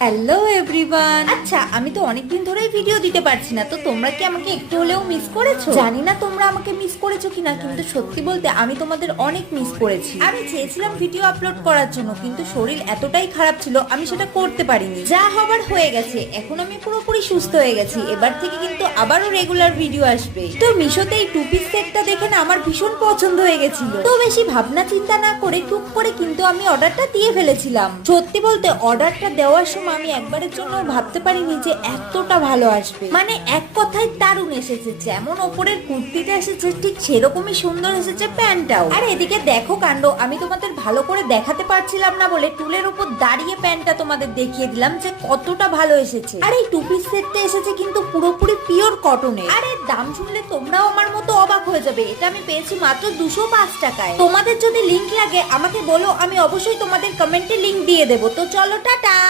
Hello everyone. আচ্ছা, আমি তো অনেকদিন ধরেই ভিডিও দিতে পারছি না, তো তোমরা কি আমাকে একটু হলেও মিস করেছো? জানি না তোমরা আমাকে মিস করেছো কিনা, কিন্তু সত্যি বলতে আমি তোমাদের অনেক মিস করেছি। আমি চেয়েছিলাম ভিডিও আপলোড করার জন্য, কিন্তু শরীর এতটাই খারাপ ছিল আমি সেটা করতে পারিনি। যা হবার হয়ে গেছে, এখন আমি পুরোপুরি সুস্থ হয়ে গেছি। এবার থেকে কিন্তু আবারও রেগুলার ভিডিও আসবে। তো মিশোতে এই টু পিস সেটটা দেখে না আমার ভীষণ পছন্দ হয়ে গেছিল, তো বেশি ভাবনা চিন্তা না করে টুক করে কিন্তু আমি অর্ডারটা দিয়ে ফেলেছিলাম। সত্যি বলতে অর্ডারটা দেওয়ার সময় আমি একবারের জন্য ভাবতে পারিনি যে এতটা ভালো আসবে। মানে এক কথায় দারুণ এসেছে। যেমন ওপরের কুর্তিটা এসেছে ঠিক সেরকমই সুন্দর এসেছে প্যান্টটাও। আর এদিকে দেখো কাণ্ড, আমি তোমাদের ভালো করে দেখাতে পারছিলাম না বলে টুলের উপর দাঁড়িয়ে প্যান্টটা তোমাদের দেখিয়ে দিলাম যে কতটা ভালো এসেছে। আর এই টু পিস সেটটা এসেছে কিন্তু পুরোপুরি পিওর কটনের। আর এর দাম শুনলে তোমরাও আমার মতো অবাক হয়ে যাবে। এটা আমি পেয়েছি মাত্র 205 টাকায়। তোমাদের যদি লিংক লাগে আমাকে বলো, আমি অবশ্যই তোমাদের কমেন্টে লিংক দিয়ে দেবো। তো চলো, টাটা।